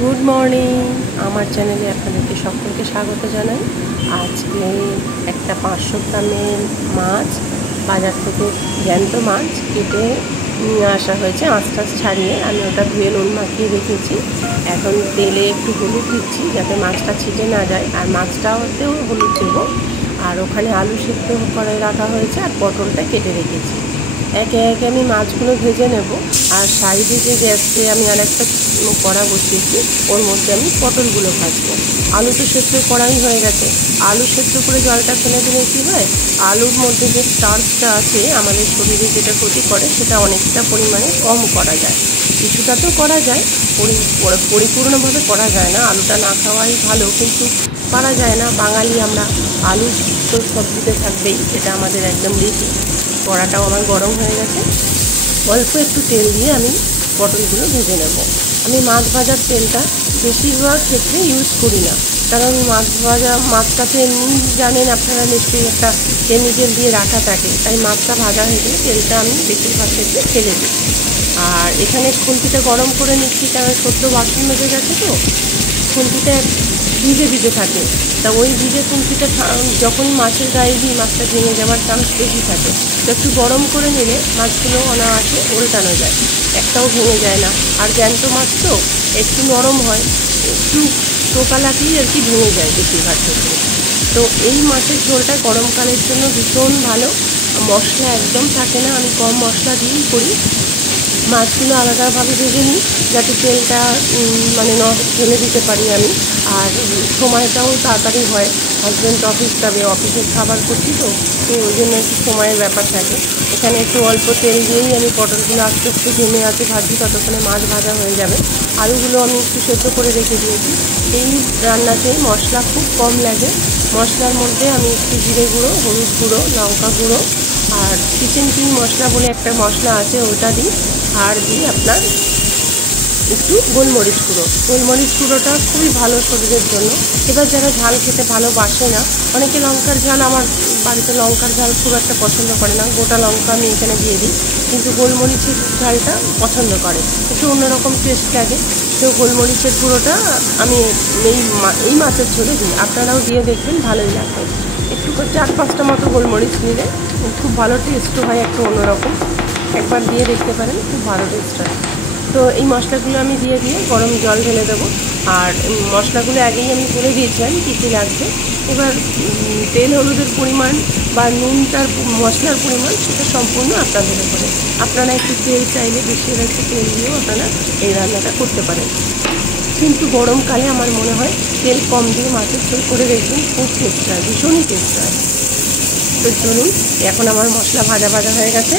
Good morning. আমার চ্যানেলে আপনাদেরকে সকলকে স্বাগত জানাই। আজকে একটা 500 গ্রামের মাছ বাজার থেকে জ্যান্ত মাছ কেটে নিয়ে আসা হয়েছে। আঁশ ছাড়িয়ে আমি ওটা ধুয়ে নুন মাখিয়ে রেখেছি। এখন তেলে একটু হলুদ দিচ্ছি যাতে মাছটা ছিটে না যায়, আর মাছটাতেও হলুদ দেবো। আর ওখানে আলু সিদ্ধ করে রাখা হয়েছে আর পটলটা কেটে রেখেছি। একে একে আমি মাছগুলো ভেজে নেব। আর সাইডে যে গ্যাসে আমি আর একটা কড়া বসিয়েছি, ওর মধ্যে আমি পটলগুলো ভাজবো। আলু তো সেদ্ধ করাই হয়ে গেছে। আলু সেদ্ধ করে জলটা ফেলে দিলে কী হয়, আলুর মধ্যে যে স্টার্চটা আছে আমাদের শরীরে যেটা ক্ষতি করে সেটা অনেকটা পরিমাণে কম করা যায়। কিছুটা তো করা যায়, পরিপূর্ণভাবে করা যায় না। আলুটা না খাওয়াই ভালো, কিন্তু পারা যায় না। বাঙালি আমরা, আলু তো সবজিতে থাকবেই, এটা আমাদের একদম রীতি। কড়াটাও আমার গরম হয়ে গেছে। অল্প একটু তেল দিয়ে আমি পটলগুলো ভেজে নেব। আমি মাছ ভাজার তেলটা বেশিরভাগ ক্ষেত্রে ইউজ করি না, কারণ মাছটা তো এমনি জানেন আপনারা নিশ্চয়ই একটা কেমিক্যাল দিয়ে রাখা থাকে, তাই মাছটা ভাজা হয়ে গেলে তেলটা আমি বেশিরভাগ ক্ষেত্রে ফেলে দিই। আর এখানে খুন্তিটা গরম করে নিচ্ছি, কারণ সদ্য বাসন মেজে গেছে তো খুন্তিটা ভিজে ভিজে থাকে। তা ওই ভিজে খুন্তিটা যখনই মাছের গায়ে দিই মাছটা ভেঙে যাওয়ার চান্স বেশি থাকে। তো একটু গরম করে নিলে মাছগুলো অনায়াসে উল্টানো যায়, একটাও ভেঙে যায় না। আর জ্যান্ত মাছ তো একটু নরম হয়, একটু টোকা লাগলেই আর কি ভেঙে যায় বেশিরভাগ ক্ষেত্রে। তো এই মাছের ঝোলটা গরমকালের জন্য ভীষণ ভালো। মশলা একদম থাকে না, আমি কম মশলা দিয়েই করি। মাছগুলো আলাদাভাবে ভেজে নিই যাতে তেলটা ফেলে দিতে পারি আমি। আর সময়টাও তাড়াতাড়ি হয়। হাজব্যান্ড অফিস যাবে, অফিসের খাবার করছি তো ওই জন্য একটু সময়ের ব্যাপার থাকে। এখানে একটু অল্প তেল দিয়েই আমি পটলগুলো আস্তে আস্তে ঘেমে আছে ভাজি, ততক্ষণে মাছ ভাজা হয়ে যাবে। আলুগুলো আমি একটু সেদ্ধ করে রেখে দিয়েছি। এই রান্নাতে মশলা খুব কম লাগে। মশলার মধ্যে আমি একটু জিরে গুঁড়ো, হলুদ গুঁড়ো, লঙ্কা গুঁড়ো আর কিচেন কিং মশলা বলে একটা মশলা আছে ওটা দিই। আর দিই আপনার একটু গোলমরিচ গুঁড়ো। গোলমরিচ গুঁড়োটা খুবই ভালো শরীরের জন্য। এবার যারা ঝাল খেতে ভালোবাসে না, অনেকে লঙ্কার ঝাল, আমার বাড়িতে লঙ্কার ঝাল খুব একটা পছন্দ করে না, গোটা লঙ্কা আমি এখানে দিয়ে দিই। কিন্তু গোলমরিচের ঝালটা পছন্দ করে, একটু অন্যরকম টেস্ট লাগে। তো গোলমরিচের গুঁড়োটা আমি এই মাছের ঝোলে দিই। আপনারাও দিয়ে দেখবেন, ভালোই লাগবে। একটু 4-5টা মতো গোলমরিচ নিলে খুব ভালো টেস্টও হয়, একটু অন্যরকম। একবার দিয়ে দেখতে পারেন, খুব ভালো টেস্ট হয়। তো এই মশলাগুলো আমি দিয়ে গরম জল ঢেলে দেবো। আর মশলাগুলো আগেই আমি বলে দিয়েছিলাম কী কী লাগবে। এবার তেল হলুদের পরিমাণ বা নুনটার মশলার পরিমাণ সেটা সম্পূর্ণ আপনাদের উপরে। আপনারা একটু তেল চাইলে বেশি একটু তেল দিয়েও আপনারা এই রান্নাটা করতে পারেন, কিন্তু গরমকালে আমার মনে হয় তেল কম দিয়ে মাছের ঝোল করে দেখবেন, খুব টেস্ট হয়, ভীষণই টেস্ট হয়। তো চলুন, এখন আমার মশলা ভাজা ভাজা হয়ে গেছে,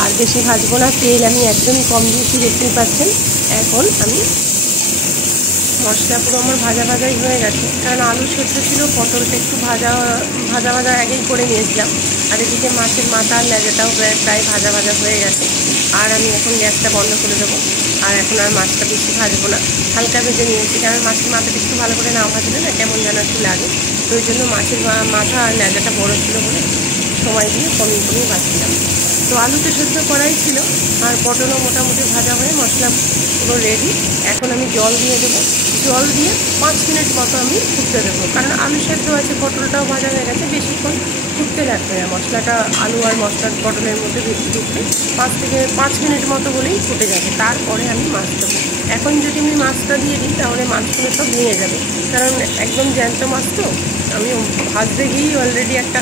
আর বেশি ভাজবো না। তেল আমি একদমই কম দিয়েছি, দেখতেই পাচ্ছেন। এখন আমি মশলা পুরো আমার ভাজা ভাজাই হয়ে গেছে, কারণ আলু সেদ্ধ ছিল, পটলটা একটু ভাজা ভাজা ভাজা আগেই করে নিয়েছিলাম। আর এদিকে মাছের মাথা আর লেজাটাও প্রায় ভাজা ভাজা হয়ে গেছে। আর আমি এখন গ্যাসটা বন্ধ করে দেবো। আর এখন আর মাছটা বেশি ভাজবো না, হালকা ভেজে নিয়েছি, কারণ মাছের মাথাটা একটু ভালো করে না ভাজলে না কেমন যেন একটু লাগে। তো ওই জন্য মাছের মাথা আর লেজাটা বড়ো ছিল বলে সময় দিয়ে কমিয়ে ভাজছিলাম। তো আলু তো সেদ্ধ করাই ছিল, আর পটলও মোটামুটি ভাজা হয়ে মশলা পুরো রেডি। এখন আমি জল দিয়ে দেবো। জল দিয়ে 5 মিনিট মতো আমি ফুটতে দেবো, কারণ আলু সেদ্ধ আছে, পটলটাও ভাজা হয়ে গেছে, বেশিক্ষণ ফুটতে লাগবে না। মশলাটা আলু আর মশলার পটলের মধ্যে বেশি ঢুকতে 5 থেকে 5 মিনিট মতো বলেই ফুটে যাবে। তারপরে আমি মাছ দেবো। এখন যদি আমি মাছটা দিয়ে দিই তাহলে মাছগুলো সব ভেঙে যাবে, কারণ একদম জ্যান্ত মাছ তো। আমি ভাজতে গিয়েই অলরেডি একটা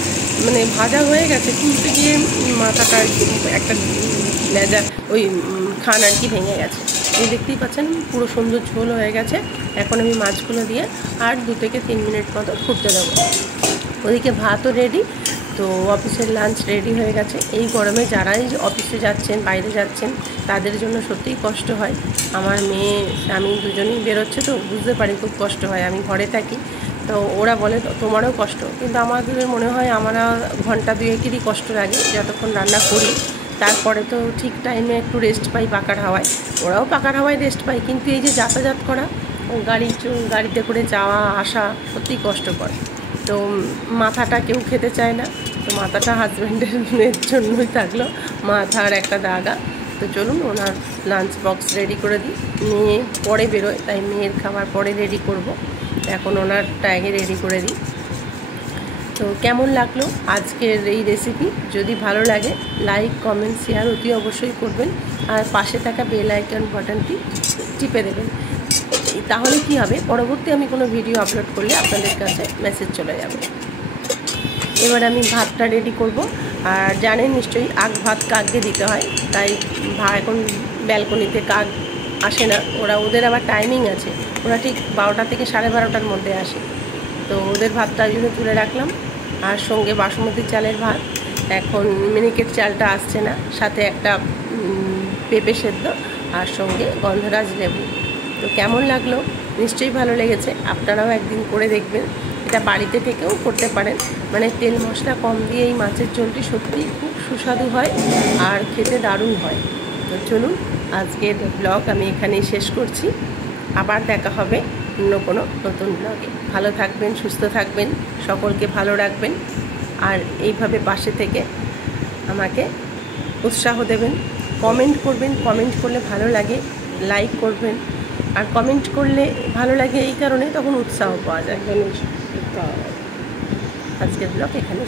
ভাজা হয়ে গেছে, তুলতে গিয়ে মাথাটা একটা লেজা ওই খান আর কি ভেঙে গেছে। এই দেখতেই পাচ্ছেন পুরো সুন্দর ঝোল হয়ে গেছে। এখন আমি মাছগুলো দিয়ে আর 2 থেকে 3 মিনিট মতো ফুটতে দেবো। ওদিকে ভাতও রেডি। তো অফিসের লাঞ্চ রেডি হয়ে গেছে। এই গরমে যারাই অফিসে যাচ্ছেন, বাইরে যাচ্ছেন, তাদের জন্য সত্যিই কষ্ট হয়। আমার মেয়ে আমি দুজনেই বেরোচ্ছে, তো বুঝতে পারি খুব কষ্ট হয়। আমি ঘরে থাকি, তো ওরা বলে তোমারও কষ্ট, কিন্তু আমাদের মনে হয় আমরা ঘন্টা 2-একেরই কষ্ট লাগে যতক্ষণ রান্না করি। তারপরে তো ঠিক টাইমে একটু রেস্ট পাই পাকার হাওয়ায়। ওরাও পাকার হাওয়ায় রেস্ট পাই, কিন্তু এই যে যাতায়াত করা, গাড়িতে করে যাওয়া আসা সত্যিই কষ্টকর। তো মাথাটা কেউ খেতে চায় না, তো মাথাটা হাজব্যান্ডের জন্যই থাকলো, মাথার একটা দাগা। তো চলুন ওনার লাঞ্চ বক্স রেডি করে দিই। মেয়ে পরে বেরোয়, তাই মেয়ের খাবার পরে রেডি করব। এখন ওনারটা আগে রেডি করে দিই। তো কেমন লাগলো আজকের এই রেসিপি? যদি ভালো লাগে লাইক, কমেন্ট, শেয়ার অতি অবশ্যই করবেন। আর পাশে থাকা বেল আইকন বাটনটি টিপে দেবেন। তাহলে কি হবে, পরবর্তী আমি কোনো ভিডিও আপলোড করলে আপনাদের কাছে মেসেজ চলে যাবে। এবার আমি ভাতটা রেডি করব। আর জানেন নিশ্চয়ই ভাত কাককে দিতে হয়, তাই এখন ব্যালকনিতে কাক আসে না। ওদের আবার টাইমিং আছে, ওরা ঠিক 12টা থেকে 12:30টার মধ্যে আসে। তো ওদের ভাতটা জন্য তুলে রাখলাম। আর সঙ্গে বাসমতি চালের ভাত, এখন মিনিকেট চালটা আসছে না, সাথে একটা পেঁপে সেদ্ধ, আর সঙ্গে গন্ধরাজ লেবু। তো কেমন লাগলো? নিশ্চয়ই ভালো লেগেছে। আপনারাও একদিন করে দেখবেন। এটা বাড়িতে থেকেও করতে পারেন, মানে তেল মশলা কম দিয়ে এই মাছের ঝোলটি সত্যিই খুব সুস্বাদু হয় আর খেতে দারুণ হয়। তো চলুন আজকের ব্লগ আমি এখানেই শেষ করছি। আবার দেখা হবে অন্য কোনো নতুন ব্লগে। ভালো থাকবেন, সুস্থ থাকবেন, সকলকে ভালো রাখবেন। আর এইভাবে পাশে থেকে আমাকে উৎসাহ দেবেন, কমেন্ট করবেন। কমেন্ট করলে ভালো লাগে, লাইক করবেন। আর কমেন্ট করলে ভালো লাগে এই কারণে, তখন উৎসাহ পাওয়া যায়। আজকের ব্লগ এখানে